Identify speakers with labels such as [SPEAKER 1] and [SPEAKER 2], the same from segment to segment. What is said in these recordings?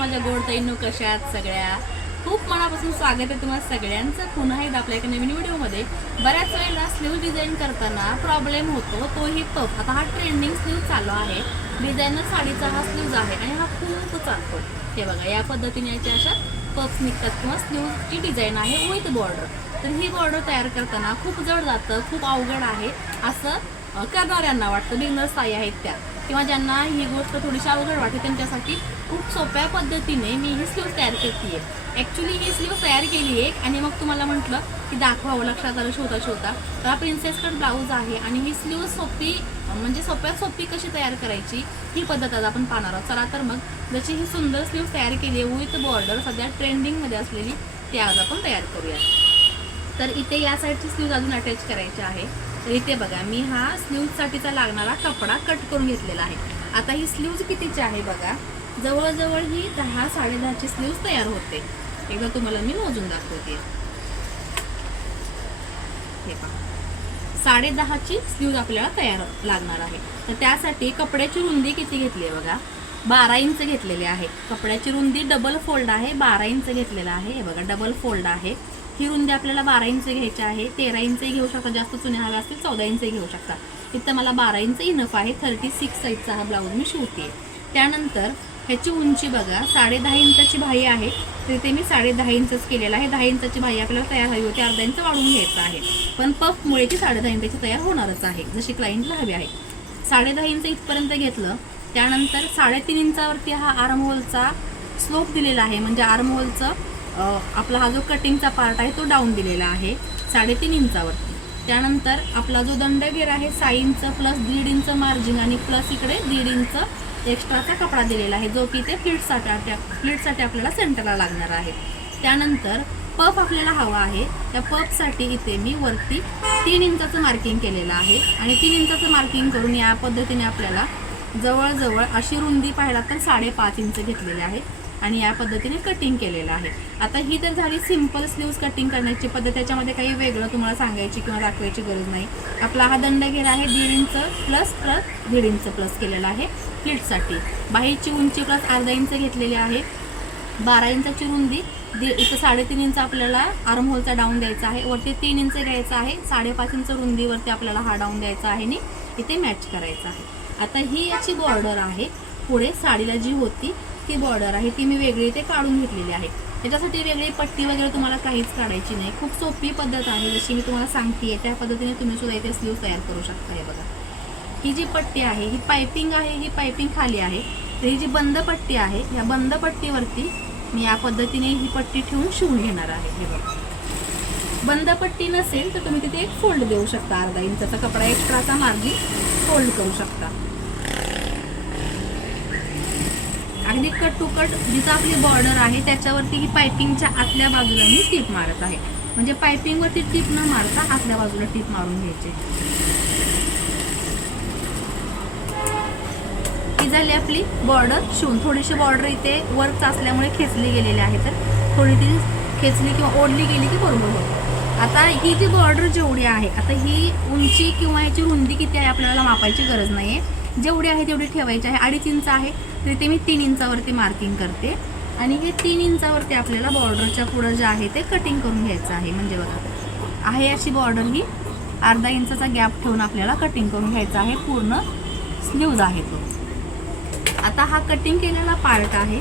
[SPEAKER 1] माझ्या गोड तैनू कशा आहात सगळ्या? खूप मनापासून स्वागत आहे तुम्हाला सगळ्यांचं. पुन्हा एकदा आपल्या एका नवीन व्हिडिओमध्ये. बऱ्याच वेळेला स्लीव डिझाईन करताना प्रॉब्लेम होतो तोही पफ. आता हा ट्रेंडिंग स्लीव चालू आहे. डिझायनर साडीचा हा स्लीव्ज आहे आणि हा खूप चालतो. हे बघा या पद्धतीने याच्या अशा पफ्स निघतात किंवा स्लीवची डिझाईन आहे विथ बॉर्डर तर ही बॉर्डर तयार करताना खूप जड जातं खूप अवघड आहे. असं करणाऱ्यांना वाटतं. बिगनर्स ताई आहेत त्या. किंवा ज्यांना ही गोष्ट थोडीशी अवघड वाटते त्यांच्यासाठी खूप सोप्या पद्धतीने मी ही स्लीव तयार केली आहे ॲक्च्युली ही स्लीव तयार केली आहे आणि मग तुम्हाला म्हटलं की दाखवावं लक्षात आलं शोधा शोधा. तर हा प्रिन्सेस कट ब्लाऊज आहे आणि ही स्लीव सोपी म्हणजे सोप्यात सोपी कशी तयार करायची ही पद्धत आज आपण पाहणार आहोत. चला तर मग जशी ही सुंदर स्लीव तयार केली आहे विथ बॉर्डर सध्या ट्रेंडिंगमध्ये असलेली ती आज आपण तयार करूया तर इथे या साईडची स्लीव अजून अटॅच करायची आहे. तर इथे बघा मी हा स्लीव्जसाठीचा लागणारा कपडा कट करून घेतलेला आहे. आता ही स्लीव्ज कितीची आहे बघा? जवळजवळ ही दहा साडेदहाची स्लीव्ज तयार होते. एकदा तुम्हाला मी मोजून दाखवते. हे पहा. साडेदहाची स्लीव्ज आपल्याला तयार लागणार आहे. तर त्यासाठी कपड्याची रुंदी किती घेतली आहे बघा? बारा इंच घेतलेली आहे. कपड्याची रुंदी डबल फोल्ड आहे बारा इंच घेतलेला आहे. हे बघा डबल फोल्ड आहे. ही रुंदी आपल्याला बारा इंच घ्यायची आहे तेरा इंच घेऊ शकता जास्त चुन्या हव्या असतील चौदा इंच घेऊ शकता. इथं मला बारा इंच इनफ आहे थर्टी सिक्स साईजचा हा ब्लाऊज मी शिवते त्यानंतर ह्याची उंची बघा साडे दहा इंचाची बाही आहे. तर इथे मी साडे दहा इंचच केलेलं आहे. दहा इंचाची बाही आपल्याला तयार हवी होती अर्धा इंच वाढून घ्यायचं आहे. पण पफमुळे ती साडे दहा इंचाची तयार होणारच आहे जशी क्लायंटला हवी आहे. साडे दहा इंच इथपर्यंत घेतलं त्यानंतर साडेतीन इंचावरती हा आर्महोलचा स्लोप दिलेला आहे. म्हणजे आर्महोलचं आपला हा जो कटिंगचा पार्ट आहे तो डाऊन दिलेला आहे साडेतीन इंचावरती. त्यानंतर आपला जो दंडगेर आहे सहा इंच प्लस दीड इंच मार्जिन आणि प्लस इकडे दीड इंच एक्स्ट्राचा कपडा दिलेला आहे जो की ते फ्लिटसाठी फ्लिटसाठी आपल्याला सेंटरला लागणार आहे. त्यानंतर पफ आपल्याला हवा आहे. त्या पफसाठी इथे मी वरती तीन इंचाचं मार्किंग केलेलं आहे. आणि तीन इंचाचं मार्किंग करून या पद्धतीने आपल्याला जवळजवळ अशी रुंदी पाहिला तर साडेपाच इंच घेतलेली आहे. आणि या पद्धतीने कटिंग केलेलं आहे. आता ही तर झाली सिंपल स्लीव्स कटिंग करण्याची पद्धत. त्याच्यामध्ये काही वेगळं तुम्हाला सांगायची किंवा दाखवायची गरज नाही. आपला हा दंड दंडगेर आहे दीड इंच प्लस प्लस दीड इंच प्लस केलेला आहे. फ्लिटसाठी बाहेरची उंची प्लस अर्धा इंच घेतलेली आहे. बारा इंचाची रुंदी दि इथं साडेतीन इंच आपल्याला आर्महोलचा डाऊन द्यायचा आहे. वरती तीन इंच घ्यायचा आहे. साडेपाच इंच रुंदीवरती आपल्याला हा डाऊन द्यायचा आहे आणि इथे मॅच करायचा आहे. आता ही याची बॉर्डर आहे. पुढे साडीला जी होती ती बॉर्डर आहे. ती मी वेगळी इथे काढून घेतलेली आहे. त्याच्यासाठी वेगळी पट्टी वगैरे तुम्हाला काहीच काढायची नाही. खूप सोपी पद्धत आहे. जशी मी तुम्हाला सांगते त्या पद्धतीने तुम्ही सुद्धा इथे स्लीव तयार करू शकता हे बघा. ही जी पट्टी आहे ही पायपिंग आहे ही पायपिंग खाली आहे. तर ही जी बंद पट्टी आहे या बंद पट्टीवरती मी या पद्धतीने ही पट्टी ठेवून शिवून घेणार आहे. हे बघा. बंद पट्टी नसेल तर तुम्ही तिथे एक फोल्ड देऊ शकता. अर्धा इंचाचा कपडा एक्स्ट्राचा मार्जिन फोल्ड करू शकता. अगदी कट टू कट जिथं आपली बॉर्डर आहे त्याच्यावरती ही पायपिंगच्या आतल्या बाजूला मी टीप मारत आहे. म्हणजे पायपिंगवरती टीप न मारता आतल्या बाजूला टीप मारून घ्यायची. ही झाली आपली बॉर्डर शिवून थोडीशी बॉर्डर इथे वर्क असल्यामुळे खेचली गेलेली आहे तर थोडी ती खेचली किंवा ओढली गेली की बरोबर होईल आता ही जी बॉर्डर जेवढी आहे आता ही उंची किंवा याची रुंदी किती आहे आपल्याला मापायची गरज नाही आहे जेवढी आहे तेवढी ठेवायची आहे. अडीच इंच आहे तर ते मी तीन इंचावरती मार्किंग करते. आणि हे तीन इंचावरती आपल्याला बॉर्डरच्या पुढं जे आहे ते कटिंग करून घ्यायचं आहे. म्हणजे बघा आहे अशी बॉर्डर ही अर्धा इंचाचा गॅप ठेवून आपल्याला कटिंग करून घ्यायचा आहे. पूर्ण स्लीव्ज आहे तो. आता हा कटिंग केलेला पार्ट आहे.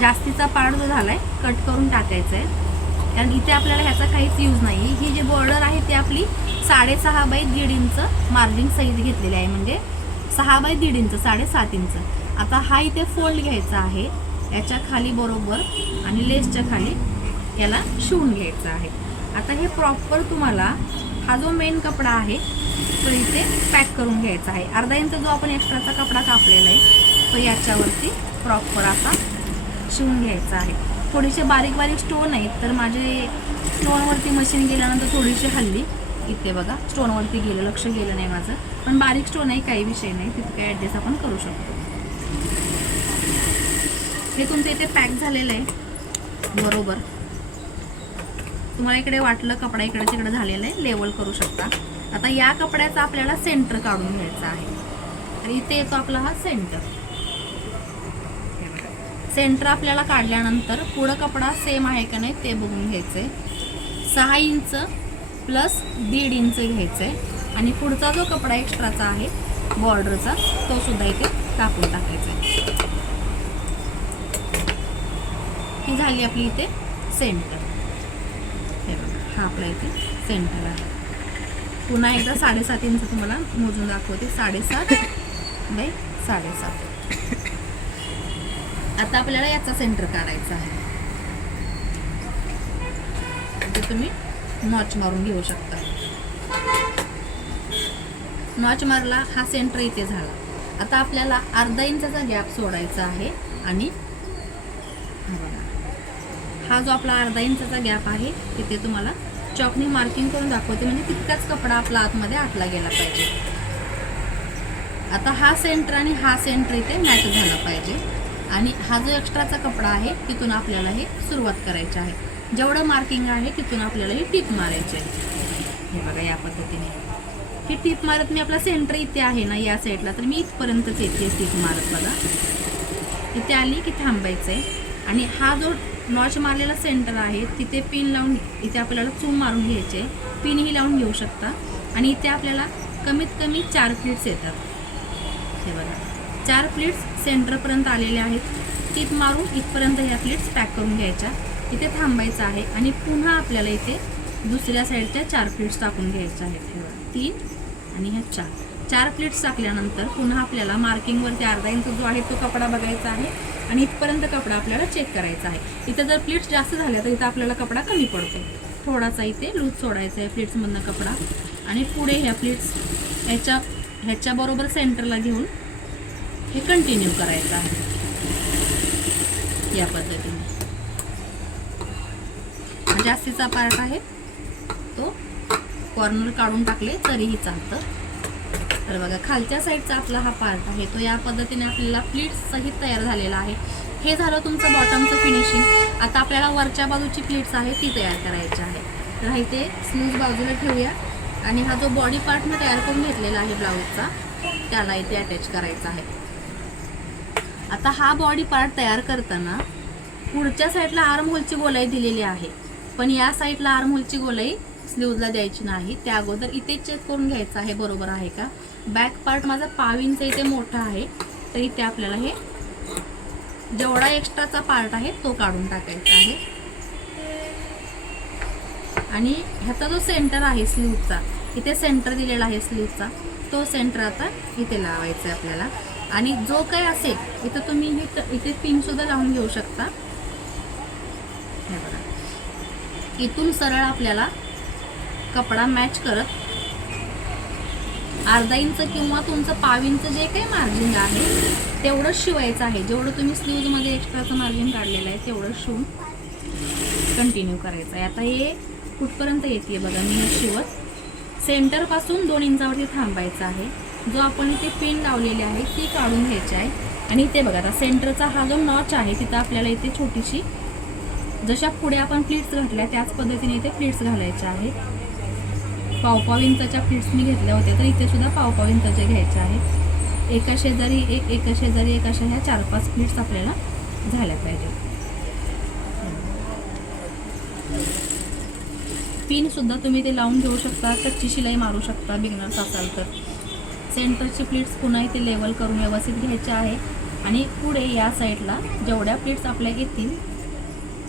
[SPEAKER 1] जास्तीचा पार्ट जो झाला आहे कट करून टाकायचा आहे कारण इथे आपल्याला ह्याचा काहीच यूज नाही. ही जी बॉर्डर आहे ती आपली साडेसहा बाय दीड इंच मार्जिन साईज घेतलेली आहे. म्हणजे सहा बाय दीड इंच साडेसात इंच. आता हा इथे फोल्ड घ्यायचा आहे. याच्या खाली बरोबर आणि लेसच्या खाली याला शिवून घ्यायचं आहे. आता हे प्रॉपर तुम्हाला हा जो मेन कपडा आहे तो इथे पॅक करून घ्यायचा आहे. अर्धा इंच जो आपण एक्स्ट्राचा कपडा कापलेला आहे याच्यावरती प्रॉपर असा शिवून घ्यायचा आहे. थोडेसे बारीक बारीक स्टोन आहेत तर माझे स्टोनवरती मशीन गेल्यानंतर थोडीशी हल्ली. इथे बघा स्टोनवरती गेलं लक्ष गेलं नाही माझं. पण बारीक स्टोन आहे काही विषय नाही. तिथे काही ॲडजस्ट आपण करू शकतो. हे तुमचं इथे पॅक झालेलं आहे. बरोबर. तुम्हाला इकडे वाटलं कपडा इकडे तिकडे झालेला आहे. लेवल करू शकता. आता या कपड्याचा आपल्याला सेंटर काढून घ्यायचा आहे. तर इथे येतो आपला हा सेंटर सेंटर आपल्याला काढल्यानंतर पुढं कपडा सेम आहे का नाही ते बघून घ्यायचंय सहा इंच प्लस दीड इंच घ्यायचंय आणि पुढचा जो कपडा एक्स्ट्राचा आहे बॉर्डरचा तो सुद्धा इथे कापून टाकायचा आहे. ही झाली आपली इथे सेंटर. हे बघा हा आपला इथे सेंटर आहे. पुन्हा एकदा साडेसात इंच तुम्हाला मोजून दाखवते. साडेसात बाय साडेसात. आता आपल्याला याचा सेंटर काढायचा आहे. ते तुम्ही नॉच मारून घेऊ शकता. नॉच मारला हा सेंटर इथे झाला. आता आपल्याला अर्धा इंचाचा गॅप सोडायचा आहे आणि हा बघा. हा जो आपला अर्धा इंचाचा गॅप आहे तिथे तुम्हाला चॉकने मार्किंग करून दाखवते. म्हणजे तितकाच कपडा आपला आतमध्ये आटला गेला पाहिजे. आता हा सेंटर आणि हा सेंटर इथे मॅच झाला पाहिजे. आणि हा जो एक्स्ट्राचा कपडा आहे तिथून आपल्याला हे सुरुवात करायची आहे. जेवढं मार्किंग आहे तिथून आपल्याला ही टीप मारायची आहे. हे बघा या पद्धतीने. ही टीप मारत मी आपला सेंटर इथे आहे ना या साईडला तर मी इथपर्यंतच येते टीप मारत बघा. इथे आली की थांबायचं आहे आणि हा जो नॉच मारलेला सेंटर आहे तिथे पिन लावून इथे आपल्याला चूम मारून घ्यायचे पिनही लावून घेऊ शकता. आणि इथे आपल्याला कमीत कमी चार प्लेट्स येतात. हे बघा. चार प्लेट्स सेंटरपर्यंत आलेल्या आहेत. टीप मारून इथपर्यंत ह्या प्लेट्स पॅक करून घ्यायच्या. इथे थांबायचं आहे आणि पुन्हा आपल्याला इथे दुसऱ्या साईडच्या चार प्लेट्स टाकून घ्यायच्या आहेत. तीन आणि ह्या चार. चार प्लेट्स टाकल्यानंतर पुन्हा आपल्याला मार्किंगवरती अर्धा इंच जो आहे तो कपडा बघायचा आहे आणि इथपर्यंत कपडा आपल्याला चेक करायचा आहे. इथे जर प्लेट्स जास्त झाल्या तर इथं आपल्याला कपडा कमी पडतो थोडासा इथे लूज सोडायचा आहे प्लेट्समधनं कपडा. आणि पुढे ह्या प्लेट्स ह्याच्या ह्याच्याबरोबर सेंटरला घेऊन हे कंटिन्यू करायचं आहे. या पद्धतीने. जास्तीचा पार्ट आहे. तो कॉर्नर काढून टाकले तरीही चालतं. तर बघा खालच्या साईडचा आपला हा पार्ट आहे. तो या पद्धतीने आपल्याला प्लीट्स तयार झालेला आहे. हे झालं तुमचं बॉटमचं फिनिशिंग आता आपल्याला वरच्या बाजूची प्लीट्स आहे ती तयार करायची आहे. तर इथे स्लीव्ज बाजूला ठेवूया. आणि हा जो बॉडी पार्ट मी तयार करून घेतलेला आहे ब्लाऊजचा त्याला इथे अटॅच करायचा आहे. आता हा बॉडी पार्ट तयार करताना पुढच्या साईडला आर्म होलची गोलाई दिलेली आहे. पण या साईडला आर्म होलची गोलाई स्लीवला द्यायची नाही. त्या अगोदर इथे चेक करून घ्यायचं आहे बरोबर आहे का? बॅक पार्ट माझा पाव इथे मोठा आहे. तर इथे आपल्याला हे जेवढा एक्स्ट्राचा पार्ट आहे तो काढून टाकायचा आहे. आणि ह्याचा जो सेंटर आहे स्लीवचा इथे सेंटर दिलेला आहे स्लीवचा तो सेंटर आता इथे लावायचा आहे आपल्याला. आणि जो काय असेल इथं तुम्ही हे इथे पिन सुद्धा लावून घेऊ शकता. हे बघा. इथून सरळ आपल्याला कपडा मॅच करत अर्धा इंच किंवा तुमचं पाव इंच जे काही मार्जिन आहे तेवढं शिवायचं आहे. जेवढं तुम्ही स्लीव्जमध्ये एक्स्ट्राचं मार्जिन काढलेलं आहे तेवढं शिवून कंटिन्यू करायचं आहे. आता हे कुठपर्यंत येते बघा मी हे शिवत. सेंटरपासून दोन इंचावरती थांबायचं आहे. जो आपण इथे पिन लावलेली आहे ती काढून घ्यायची आहे. आणि इथे बघा आता सेंटरचा हा जो नॉच आहे तिथं आपल्याला इथे छोटीशी जशा पुढे आपण प्लीट्स घातल्या त्याच पद्धतीने इथे प्लीट्स घालायच्या आहेत पावपाव इंचाच्या प्लीट्स मी घेतल्या होत्या तर इथे सुद्धा पावपाव इंचाच्या घ्यायच्या आहेत एका शेजारी एक एका शेजारी एक अशा ह्या चार पाच प्लीट्स आपल्याला झाल्या पाहिजे. पिनसुद्धा तुम्ही ते लावून घेऊ शकता कच्ची शिलाई मारू शकता बिगनर्स असाल तर. सेंटरची प्लीट्स पुन्हा इथे लेवल करून व्यवस्थित घ्यायच्या आहे. आणि पुढे या साईडला जेवढ्या प्लीट्स आपल्या येतील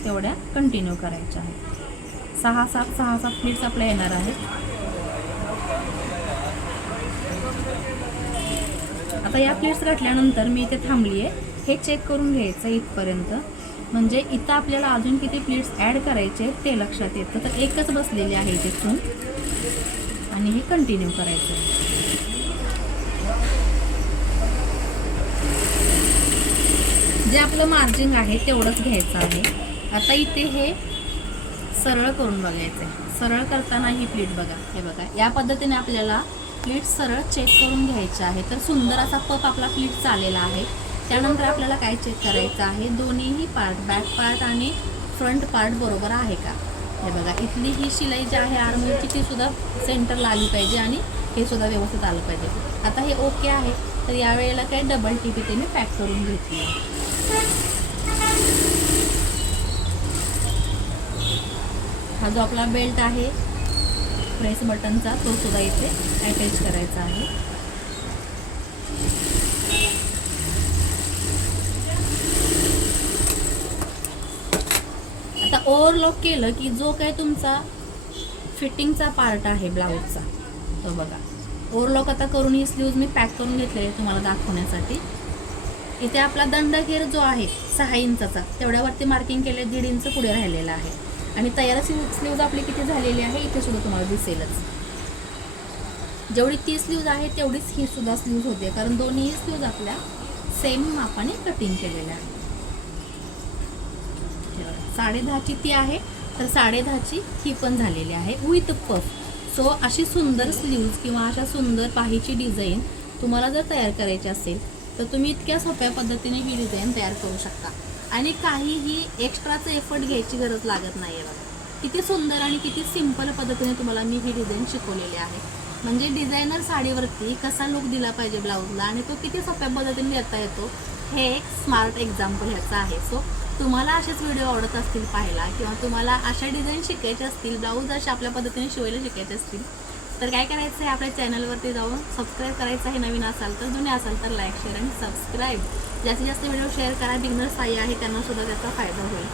[SPEAKER 1] तेवढ्या कंटिन्यू करायच्या आहेत. सहा सात सहा सात प्लेट्स आपल्या येणार आहेत. आता या प्लेट्स गाठल्यानंतर मी इथे थांबली आहे हे चेक करून घ्यायचं इथपर्यंत. म्हणजे इथं आपल्याला अजून किती प्लेट्स ॲड करायचे आहेत ते लक्षात येतं. तर एकच बसलेली आहे तिथून आणि हे कंटिन्यू करायचं जे आपलं मार्जिन आहे तेवढंच घ्यायचं आहे. आता इथे हे सरळ करून बघायचं आहे सरळ करताना ही प्लीट बघा. हे बघा. या पद्धतीने आपल्याला प्लीट सरळ चेक करून घ्यायचे आहे. तर सुंदर असा पप आपला प्लीट चाललेला आहे. त्यानंतर आपल्याला काय चेक करायचं आहे? दोन्हीही पार्ट बॅक पार्ट आणि फ्रंट पार्ट बरोबर आहे का? हे बघा. इथली ही शिलाई जी आहे आर्मची ती सुद्धा सेंटरला आली पाहिजे आणि हे सुद्धा व्यवस्थित आलं पाहिजे. आता हे ओके आहे. तर यावेळेला काय डबल टीपी ते मी पॅक करून घेतली हा जो आपला बेल्ट आहे प्रेस बटनचा तो सुद्धा इथे अटॅच करायचा आहे. आता ओव्हरलॉक केलं की जो काय तुमचा फिटिंगचा पार्ट आहे ब्लाऊजचा तो बघा. ओव्हरलॉक आता करून ही स्लीव्ज मी पॅक करून घेतलेली तुम्हाला दाखवण्यासाठी. इथे आपला दंडघेर जो आहे सहा इंचाचा तेवढ्यावरती मार्किंग केले दीड इंच पुढे राहिलेला आहे. आणि तयार स्लीव्ज आपली किती झालेली आहे इथे सुद्धा तुम्हाला दिसेलच. जेवढी ती स्लीव्ज आहे तेवढीच ही सुद्धा स्लीव्ज होते. कारण दोन्ही स्लीव्ज आपल्या सेम मापाने कटिंग केलेल्या आहे साडे दहाची ती आहे तर साडे दहाची ही पण झालेली आहे विथ पफ सो अशी सुंदर स्लीव्ज किंवा अशा सुंदर पाहीची डिझाईन तुम्हाला जर तयार करायची असेल तर तुम्ही इतक्या सोप्या पद्धतीने ही डिझाईन तयार करू शकता. आणि काहीही एक्स्ट्राचं एफर्ट घ्यायची गरज लागत नाही आहे बघा. किती सुंदर आणि किती सिंपल पद्धतीने तुम्हाला मी ही डिझाईन शिकवलेली आहे. म्हणजे डिझायनर साडीवरती कसा लुक दिला पाहिजे ब्लाऊजला आणि तो किती सोप्या पद्धतीने देता येतो हे एक स्मार्ट एक्झाम्पल ह्याचं आहे. सो तुम्हाला असेच व्हिडिओ आवडत असतील पाहायला किंवा तुम्हाला अशा डिझाईन शिकायचे असतील ब्लाऊज अशा आपल्या पद्धतीने शिवायला शिकायचे असतील तर काय करायचं आहे आपल्या चॅनलवरती जाऊन सबस्क्राईब करायचं आहे नवीन असाल तर जुने असाल तर लाईक शेअर आणि सबस्क्राईब जास्तीत जास्त व्हिडिओ शेअर करा. बिगनर्स ताई आहे त्यांनासुद्धा त्याचा फायदा होईल.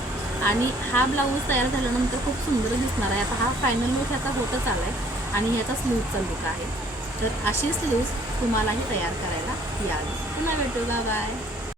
[SPEAKER 1] आणि हा ब्लाऊज तयार झाल्यानंतर खूप सुंदर दिसणार आहे. आता हा फायनल लूक ह्याचा होतच आला आहे आणि ह्याचा स्लीवचा लूक आहे. तर अशी स्लीव्ज तुम्हालाही तयार करायला यावी. पुन्हा भेटू. बाय